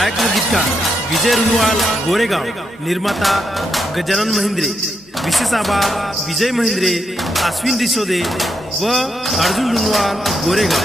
गायक व गीतकार विजय रुनवाल गोरेगाव, निर्माता गजानन महिंद्रे, विशेष आभार विजय महिंद्रे, अश्विन रिसोदे व अर्जुन रुनवाल गोरेगाव।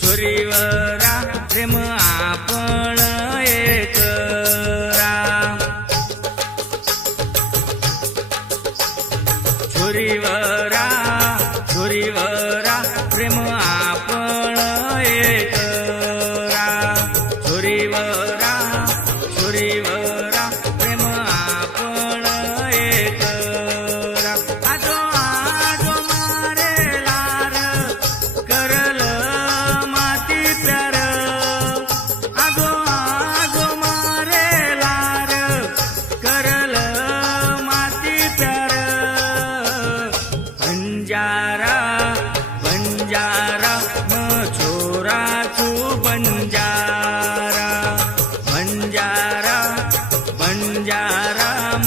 छोरीवरा प्रेम आपण एक करा। छोरीवरा प्रेम आपण एक करा। छोरीवरा प्रेम आपण एक करा। आजो आजो मारे लार करल माती प्यार। आजो आजो मारे लार करल माती प्यार। बंजारा म छोरा तू बंजारा। बंजारा म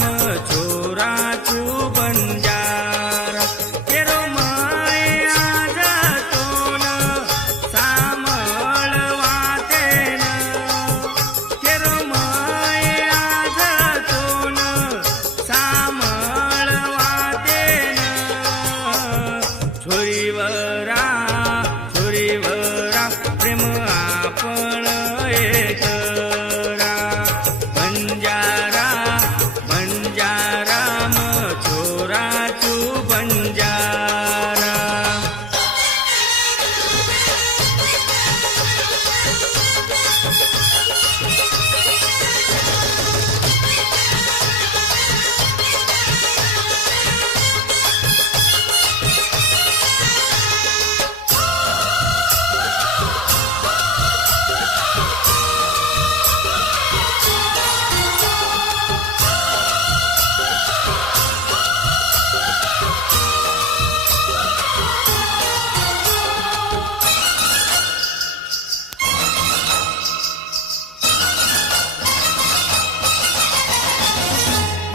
छोरा तू बंजारा। केरो माया जतोन सांभाळवातेन। केरो माया जतोन सांभाळवातेन। छोरीवरा प्रेम आपण एक करा। बंजारा म छोरा तू बंजारा।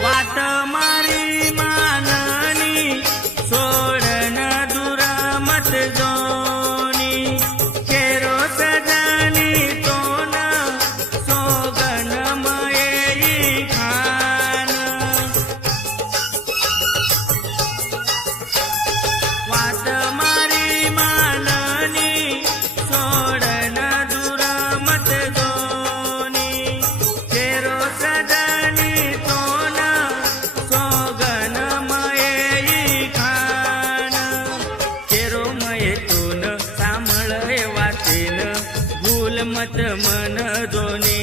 वाट मारी माननी सोडन दूर मत जोनी। केरो सजनी तोन सोगन मयेई खान। वाट मारी माननी सोडन दूर मत जोनी। केरो सजनी तोन सोगन मयेई खान। केरो मयेतून सांभाळ वाटेन भूल मत मन दोनी।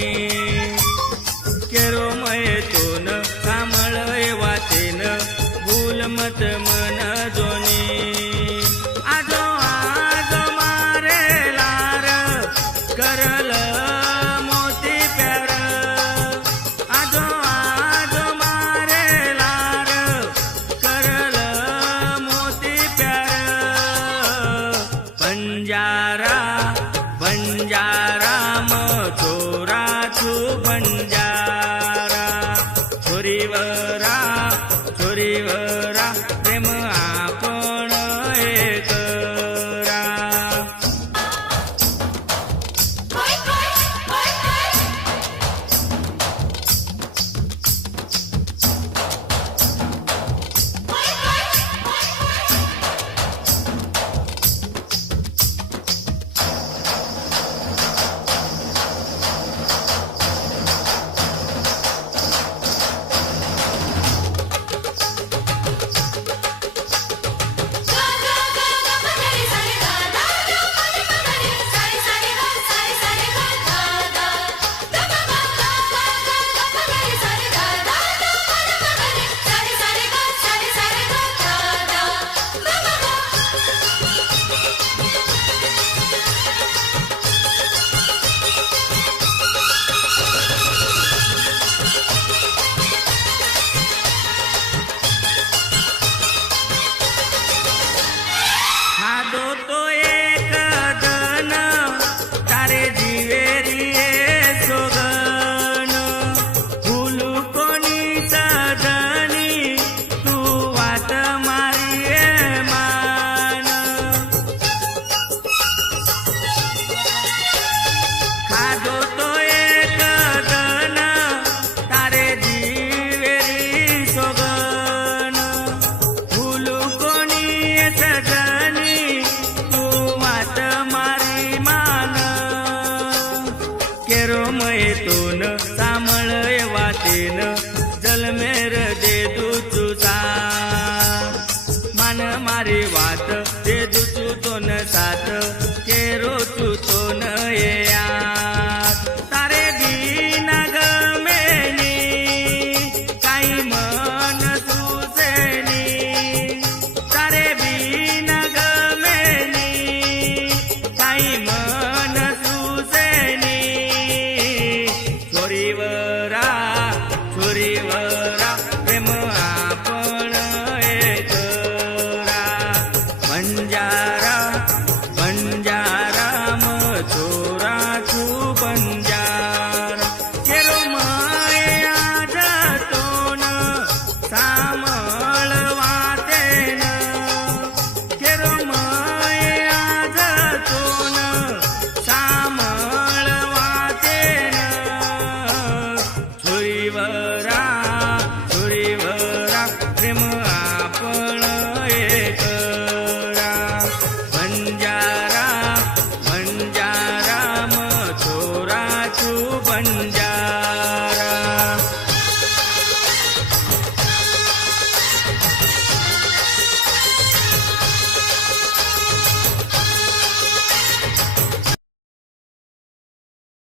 केरो मयेतून सांभाळ वाटेन भूल मत मन दोनी। आजो आजो मारे लार करल मोती प्यार। आजो आजो मारे लार करल मोती प्यार। बंजारा म छोरा तू बंजारा। छोरीवरा प्रेम तो